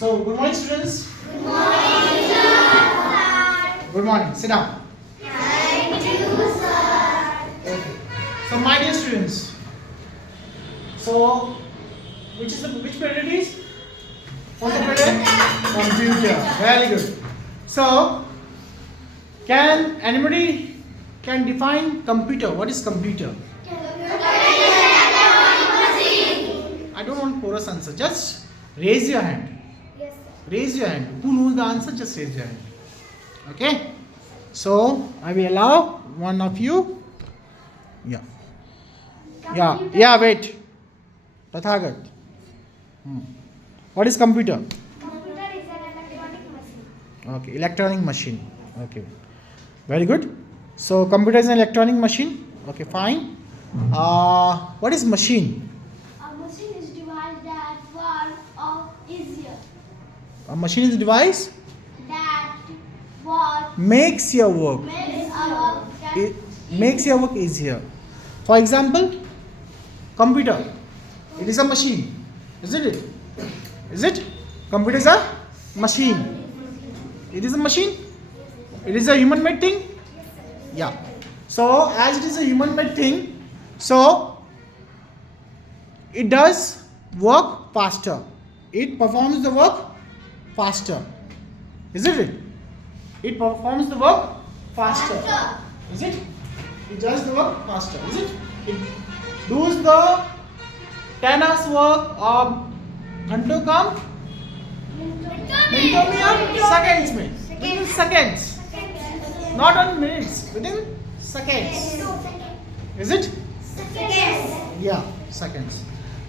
So, good morning, students. Good morning, sir. Good morning. Sit down. Thank you, sir. Okay. So, my dear students. So, which period it is? What's the period? Computer. Very good. So, can anybody define computer? What is computer? I don't want chorus answer. Just raise your hand. Yes, sir. Raise your hand. Who knows the answer? Just raise your hand. Okay. So I will allow one of you. Yeah. Wait. Tathagat. What is computer? Computer is an electronic machine. Okay. Electronic machine. Okay. Very good. So computer is an electronic machine. Okay. Fine. What is machine? A machine is device that work of easier. A machine is a device That work makes your work. makes our It makes your work easier. For example, computer. It is a machine, isn't it? Is it? Computer is a machine. It is a machine. It is a human-made thing. Yeah. So as it is a human-made thing, so it does work faster. It performs the work faster. Isn't it? It performs the work faster. Is it? It does the work faster. Is it? It does the 10 hours work of घंटों काम मिनटों में और seconds में within seconds, not on minutes, within seconds. Is it? Yeah, seconds.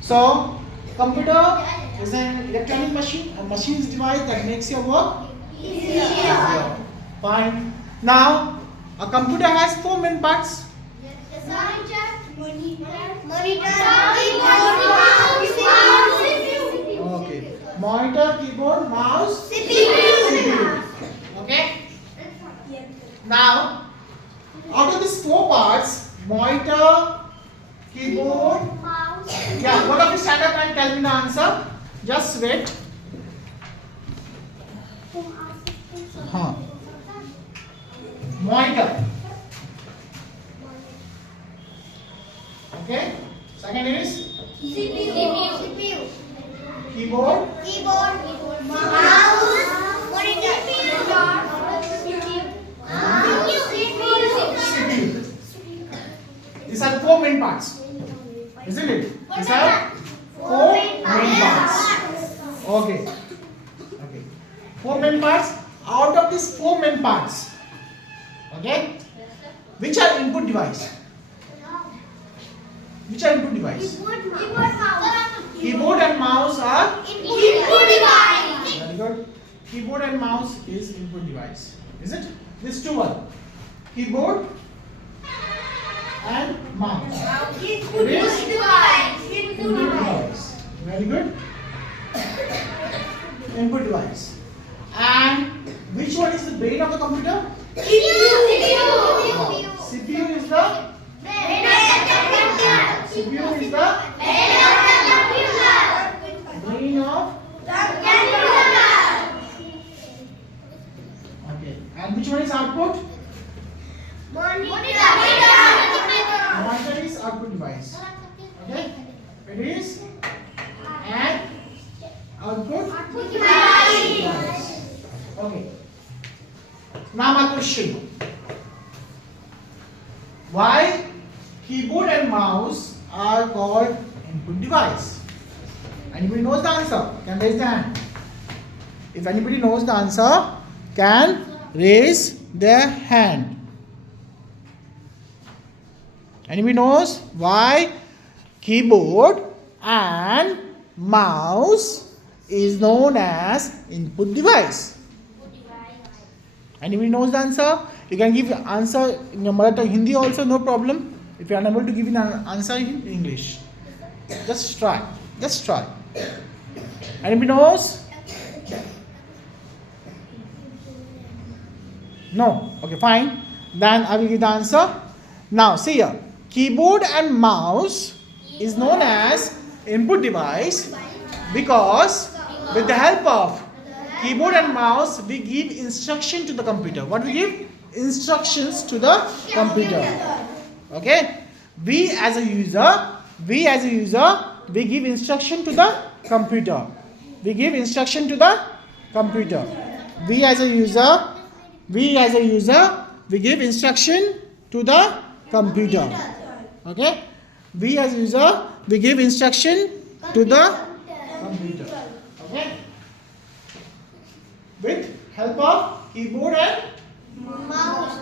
So computer is an electronic machine. A machine is a device that makes your work easier. Fine. Now a computer has 4 main parts. Okay. Monitor, keyboard, mouse, CPU. Okay. Now, out of these 4 parts, monitor, keyboard. Yeah. One of you stand up and tell me the answer. Just wait. Monitor. Okay. Second is keyboard. CPU. These are the 4 main parts, isn't it? These are 4 main parts. Okay. 4 main parts. Out of these 4 main parts, okay, which are input device? Which are input device? Keyboard and mouse are very good. Keyboard and mouse is input device. Is it? These two are keyboard and mouse. It is input device. Very good. Input device. And which one is the brain of the computer? CPU is the CPU is the brain of. Okay. And which one is output? Monitor is output device. Okay. It is an output device. Okay. Now my question. Why keyboard and mouse are called input device? Anybody knows the answer? Can raise the hand. If anybody knows the answer, can raise their hand. Anybody knows why keyboard and mouse is known as input device? Anybody knows the answer? You can give answer in your mother tongue Hindi also, no problem. If you are unable to give an answer in English, just try. Just try. Anybody knows? No. Okay, fine. Then I will give the answer. Now, see here. Keyboard and mouse is known as input device because With the help of keyboard and mouse, we give instruction to the computer. What we give? Instructions to the computer. Okay? We as a user, we give instruction to the computer. We give instruction to the computer. We as a user, we give instruction to the computer. Okay? We as a user, we give instruction to the computer. Okay? With help of keyboard and mouse,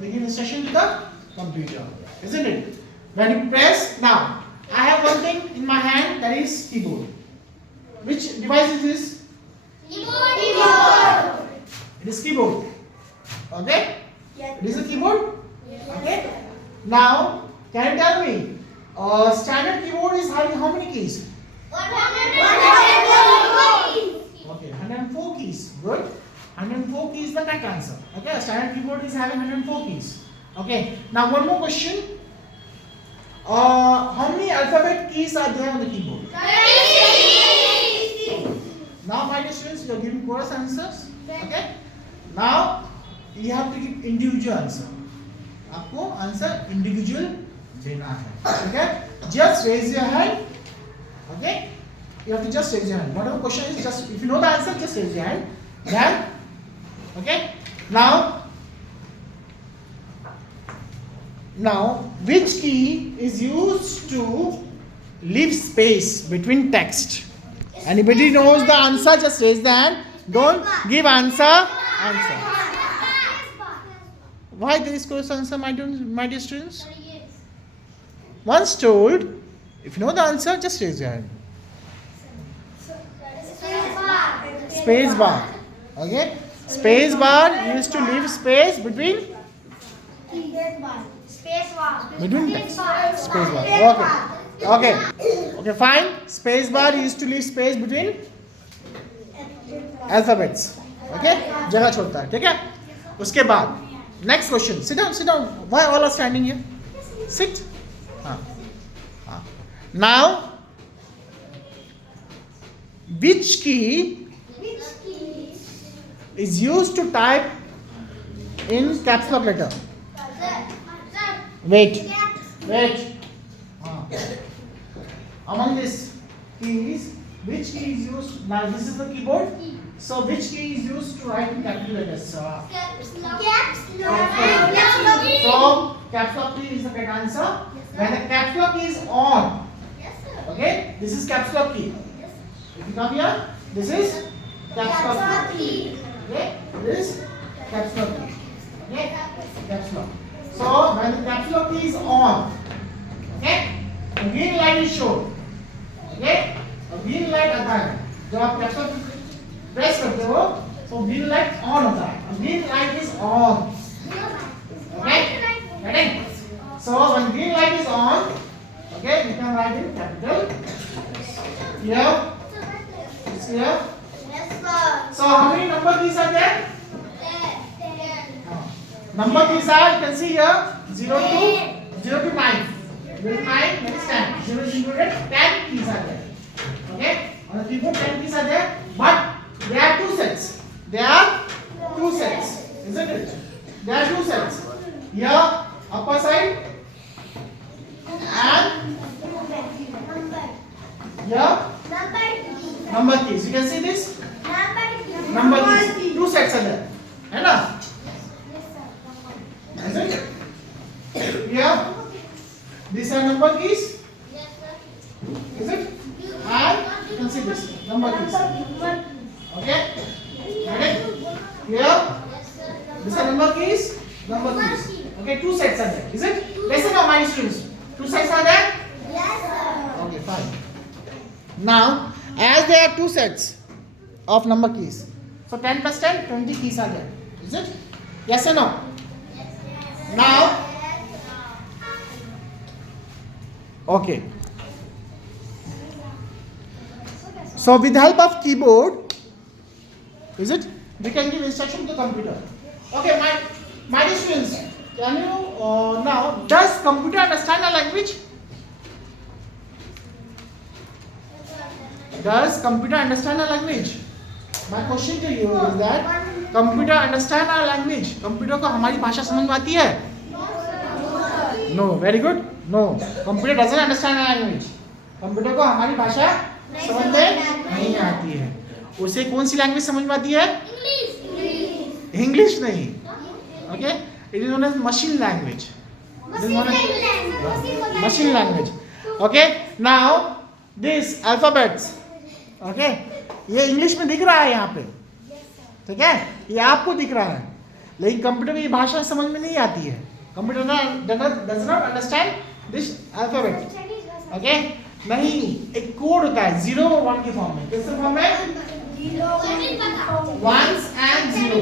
we give instruction to the computer. Isn't it? When you press, now I have one thing in my hand, that is keyboard. Which device is this? Keyboard. It is keyboard. Okay? It is a keyboard. Okay? Now, can you tell me, standard keyboard is having how many keys? 104. Okay, 104 keys. Good. 104 keys is the correct answer. Okay, a standard keyboard is having 104 keys. Okay. Now one more question. How many alphabet keys are there on the keyboard? 30. Now, my dear students, you are giving chorus answers. Okay. Now you have to give individual answer. आपको answer individual देना है. Okay. Just raise your hand. Okay. You have to just raise your hand. Whatever question is, just if you know the answer, just raise your hand. Then, okay. Now, which key is used to leave space between text? Anybody knows the answer? Just raise the hand. Don't give answer. Why there is correct answer, my dear students? Once told, if you know the answer, just raise your hand. Space bar. Okay. Space bar used to leave space between text. Space bar. Okay. Fine. Space bar used to leave space between alphabets. Okay. जगह छोड़ता है. ठीक है. उसके बाद next question. Sit down. Why all are standing here? Sit. Now, which key is used to type in caps lock letter? Wait. Among these keys, which key is used? Now this is the keyboard. So which key is used to write in capital letters? So caps lock key is the correct answer. When the caps lock key is on, okay, this is caps lock key. If you come here, this is caps lock key. Okay, this is caps lock key. Okay, caps lock. So when the caps lock key is on, okay, a green light is shown. Okay, a green light आता है. जब आप caps lock press करते हो, so green light on होता है. A green light is on. Okay, getting? So when green light is on, okay, you can write in capital. Here, it's here. So how many number keys are there? Number keys are, you can see here, 0 to 9. 0 to 9, that is 10. 0 is included, 10 keys are there. Okay? On the keyboard, 10 keys are there. But there are two sets. Isn't it? There are two sets. Here, upper side. And here, number keys. You can see this? Number keys. Two sets are there. है ना? Isn't it? Here, these are number keys. Is it? And you can see this number keys. Okay? Ready? Here, these are number keys. Okay, two sets are there. Is it? Listen now, my students. Two sets are there? Yes, sir. Okay, fine. Now, as there are two sets of number keys, so 10 plus 10, 20 keys are there. Is it? Yes or no? Now, okay. So with the help of keyboard, is it? We can give instruction to the computer. Okay, my dear students, can you now, does computer understand our language? Does computer understand our language? My question to you is that computer understand our language? Computer को हमारी भाषा समझ में आती है? No. Very good. No. Computer doesn't understand our language. Computer को हमारी भाषा समझ में नहीं आती है. उसे कौन सी लैंग्वेज समझ में आती है? इंग्लिश नहीं. Okay? It is known as machine language. Machine language. Okay? Now this alphabets. Okay? ये इंग्लिश में दिख रहा है यहाँ पे. ठीक है? ये आपको दिख रहा है. लेकिन कंप्यूटर को ये भाषा समझ में नहीं आती है. Computer does not understand this alphabet. Okay? नहीं, एक कोड होता है 0 और 1 के फॉर्म में. किस फॉर्म में? Ones and zero.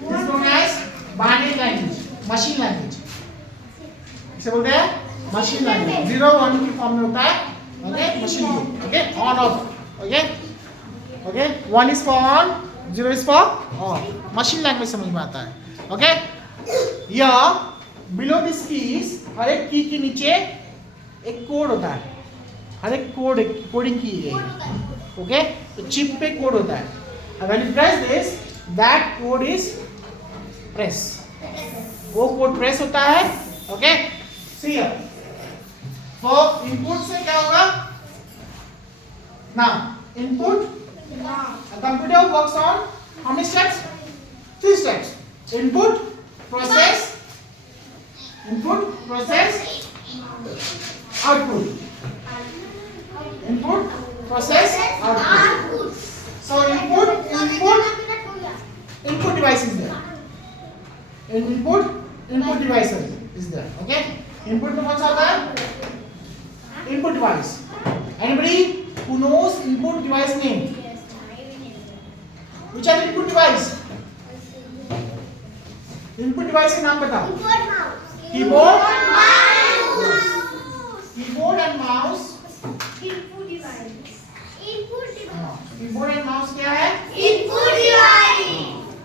This is known as binary language, machine language. इसे बोलते हैं machine language. 0 1 की फॉर्म में होता है. Okay? Machine code. Okay? On off. Okay? Okay? 1 is for on, 0 is for off. Machine language समझ में आता है. Okay? Here below this keys, हर एक की के नीचे एक कोड होता है. हर एक कोडिंग की गई है. ओके? तो चिप पे कोड होता है. When you press this, that code is press. वो कोड प्रेस होता है. ओके? See here. तो इनपुट से क्या होगा? Now input. A computer works on how many steps? 3 steps. Input, process, output. Input, process, output. So input device is there. Input device is there. Okay? Input में कौन सा आता है? Input device. Anybody who knows input device name? Which are input device? Input device के नाम बताओ. Keyboard and mouse. Keyboard and mouse क्या है?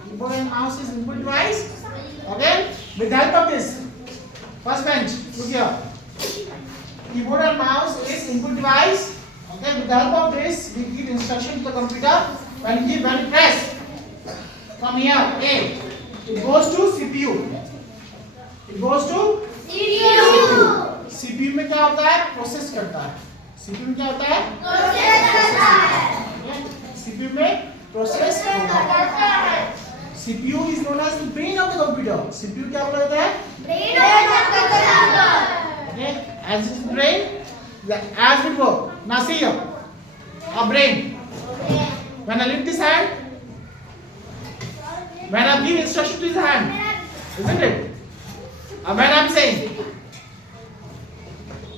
Keyboard and mouse is input device. Okay? With the help of this, first bench, look here. Keyboard and mouse is input device. Okay? With the help of this, we give instruction to the computer. When you press from here, A, it goes to CPU. CPU में क्या होता है? Process करता है. CPU में क्या होता है? CPU में प्रोसेस करता है. CPU is known as the brain of the computer. CPU क्या बोला जाता है? Okay, as it is brain, as it work. Now see here, a brain. When I lift this hand, when I give instruction to his hand, isn't it? And when I'm saying,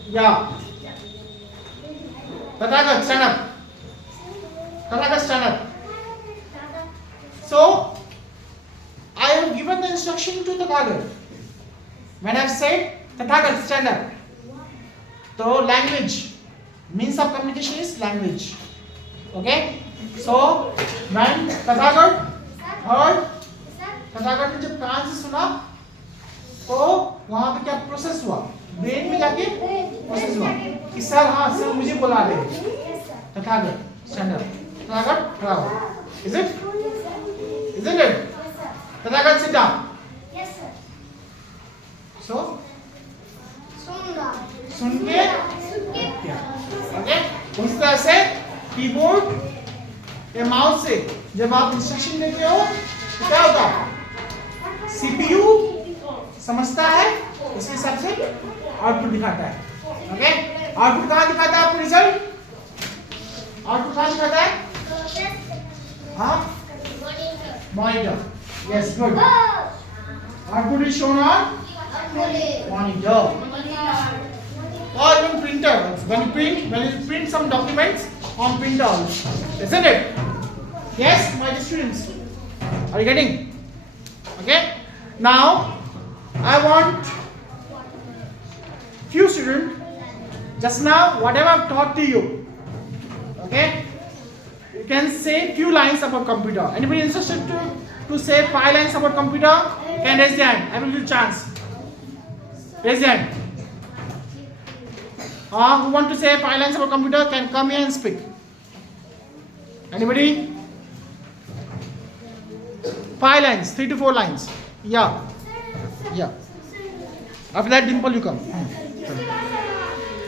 yeah, Tathagat, stand up. Tathagat, stand up. So, I have given the instruction to Tathagat. When I've said, Tathagat, stand up. So, language, means of communication is language. Okay? So, when Tathagat heard, Tathagat ने जब कान से सुना, तो वहां पे क्या process हुआ? Brain में जाके प्रोसेस हुआ कि सर हाँ सर मुझे बुला ले. Tathagata stand up. तथागत खड़ा हो. Is it? Isn't it? Tathagata sit down. Yes sir. So सुन के ओके. उस तरह से कीबोर्ड या माउस से जब आप इंस्ट्रक्शन देते हो तो क्या होता है? CPU समझता है, उसके हिसाब से आउटपुट दिखाता है. ओके? आउटपुट कहाँ दिखाता है आपको रिजल्ट? आउटपुट कहाँ दिखाता है? हाँ? Monitor. Yes good. Output is shown on monitor. Or even printer. When you print some documents on printer, isn't it? Yes, my students. Are you getting? Okay. Now, I want few students. Just now, whatever I've taught to you, okay? You can say few lines about computer. Anybody interested to say 5 lines about computer? Can raise your hand. I will give you a chance. Raise your hand. Who want to say 5 lines about computer can come here and speak. Anybody? 5 lines, 3 to 4 lines. Yeah. Yeah. After that, Dimple, you come.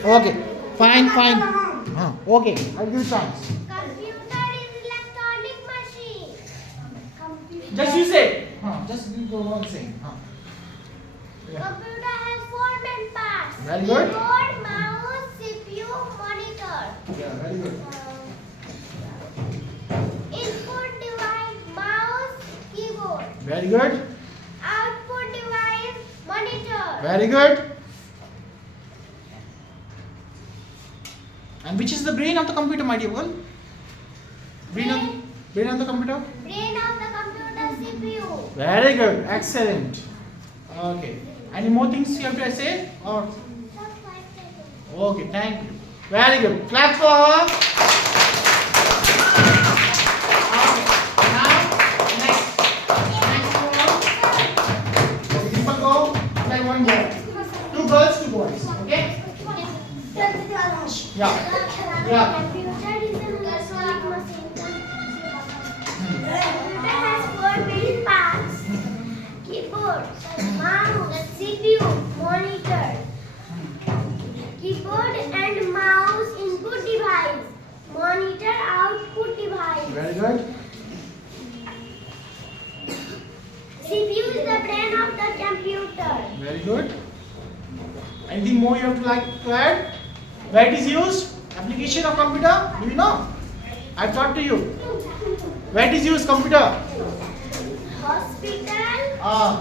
Okay. Fine. Okay. I'll give you chance. Computer is electronic machine. Computer. Just you say. Just you go on saying. Yeah. Computer has 4 main parts. Very good. Keyboard, mouse, CPU, monitor. Yeah, very good. Input device, mouse, keyboard. Very good. Output device, monitor. Very good. And which is the brain of the computer, my dear girl? Brain of the computer? Brain of the computer, CPU. Very good. Excellent. Okay. Any more things you have to say? Or okay, thank you. Very good. Clap for. Okay. Now next one. People go. Play one more. 2 girls, 2 boys. Okay? Yeah. Computer is an electronic machine. Computer has 4 main parts. Keyboard, mouse, CPU, monitor. Keyboard and mouse input device. Monitor output device. Very good. CPU is the brain of the computer. Very good. Anything more you have to like to add? Where it is used? Application of computer? Do you know? I taught to you. Where it is used computer? Hospital,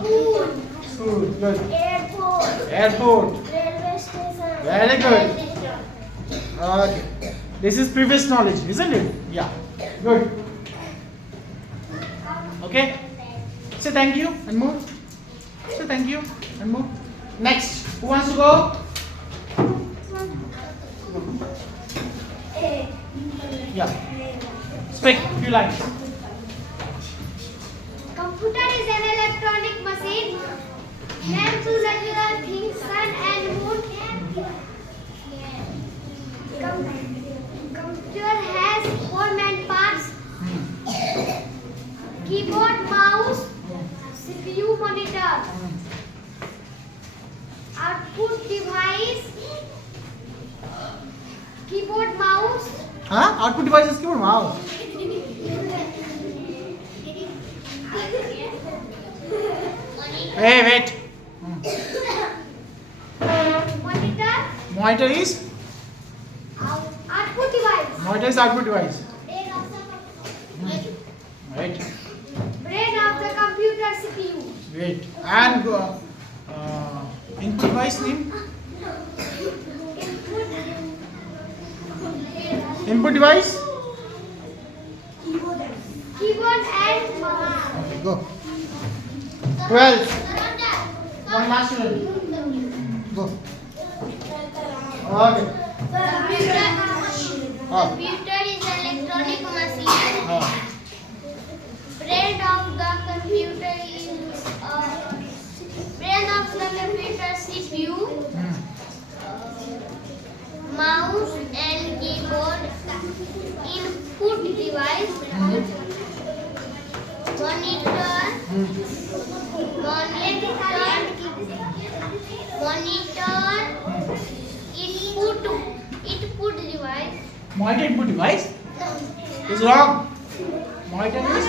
school, School. Good. airport, Airport. railway station. Very good. Okay. This is previous knowledge, isn't it? Yeah. Good. Okay. Say thank you and move. Say thank you and move. Next. Who wants to go? Yeah. Speak few lines. Computer is an electronic machine meant to regular things, sun and moon. Computer has 4 main parts. Keyboard, mouse, CPU, monitor. Output device, keyboard, mouse. Output device is keyboard. Wow. Hey, wait. Monitor, Monitor is? output device. Monitor is output device. Right. Brain of the computer, CPU. Wait. And input device name? Input device? Keyboard and mouse. Okay, go. 12. One last student. Go. Okay. Computer is an electronic machine. Brain of the computer is brain of the computer, CPU, mouse and keyboard, input device, monitor, input device. Monitor input device is wrong. Monitor is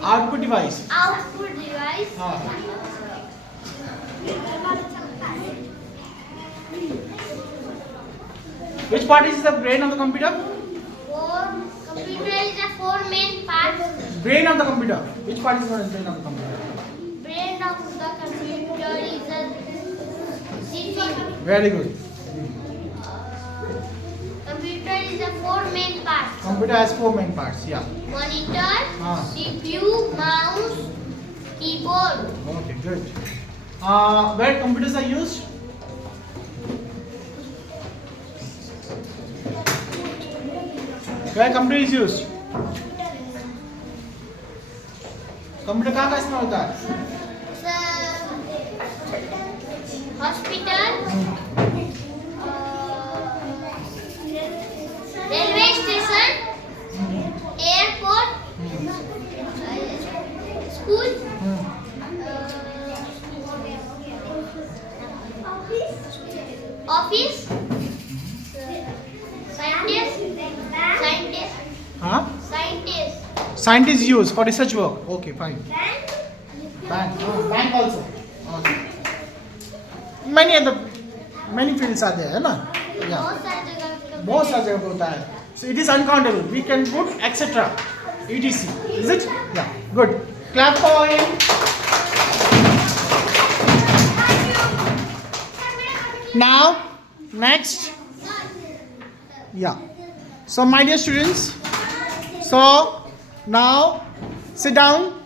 output device. Output device. Which part is the brain of the computer? Computer is a 4 main parts. Brain of the computer. Which part is the brain of the computer? Brain of the computer is a CPU. Very good. Computer is a 4 main parts. Computer has 4 main parts. Yeah. Monitor, CPU, mouse, keyboard. Okay, good. Where computers are used? Where computer is used? Computer कहाँ का इस्तेमाल होता है? Hospital, railway station, airport, Scientists use for research work. Okay, fine. Bank. Bank also. Okay. Many fields are there, है ना? Yeah. बहुत सारी जगह पे होता है. So it is uncountable. We can put etc. etc. Is it? Yeah. Good. Clap for him. Now, next. Yeah. So my dear students, so now sit down.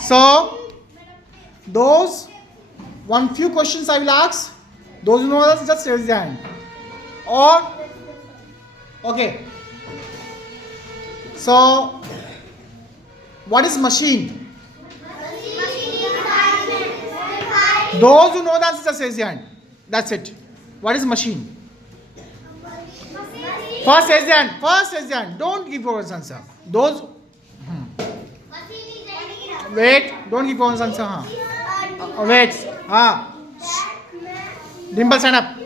So those few questions I will ask. Those who know that, just raise their hand. Or okay. So what is machine? Those who know the answer, just raise your hand. That's it. What is machine? First raise your hand. First raise your hand. Don't give your answer. Those. Wait. Don't give your answer. Wait. Dimple, stand up.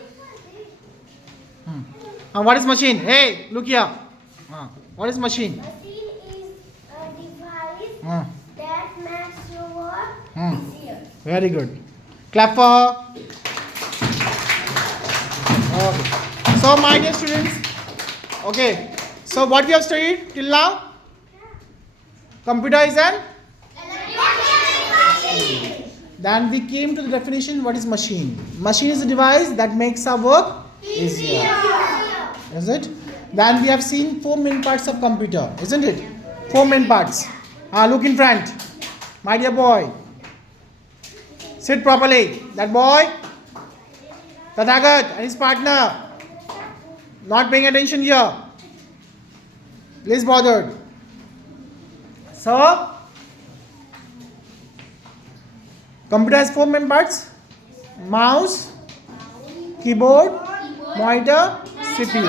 What is machine? Hey, look here. What is machine? Machine is a device that makes your work easier. Very good. Clap for her. Okay. So, my dear students, okay. So, what we have studied till now? Computer is an. Then we came to the definition. What is machine? Machine is a device that makes our work easier. Is it? Then we have seen 4 main parts of computer, isn't it? 4 main parts. Look in front. My dear boy. Sit properly. That boy. Tathagat and his partner. Not paying attention here. Please bothered. So, computer has 4 main parts. Mouse, keyboard, monitor, CPU.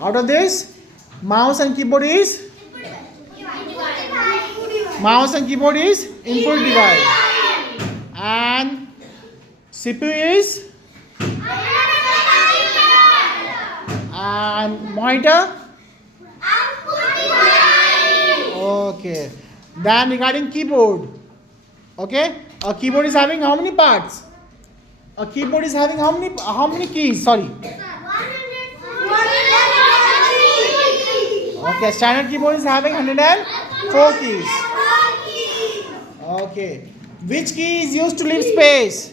Out of this, mouse and keyboard is input device, and CPU is and monitor. Okay. Then regarding keyboard, okay, a keyboard is having how many parts? A keyboard is having how many keys? Sorry. Okay, standard keyboard is having 104 keys. Okay. Which key is used to leave space?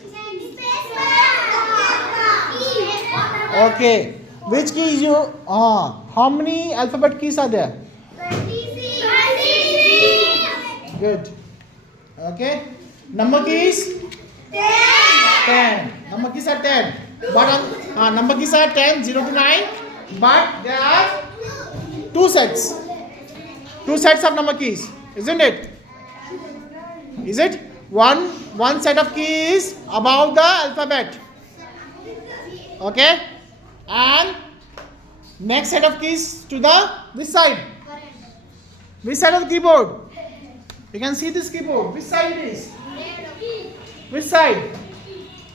Okay. Which key is you? How many alphabet keys are there? Good. Okay. Number keys? 10. Number keys are 10. But number keys are 10, 0 to 9. But there are 2 sets. 2 sets of number keys. Isn't it? Is it? One set of keys above the alphabet. Okay. And next set of keys to the this side. Which side of the keyboard? You can see this keyboard. Which side it is? Which side?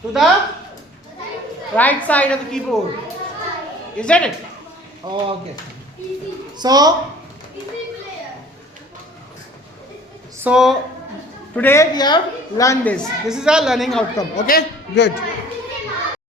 To the right side of the keyboard. Is that it? Okay. So today we have learned this. This is our learning outcome. Okay? Good.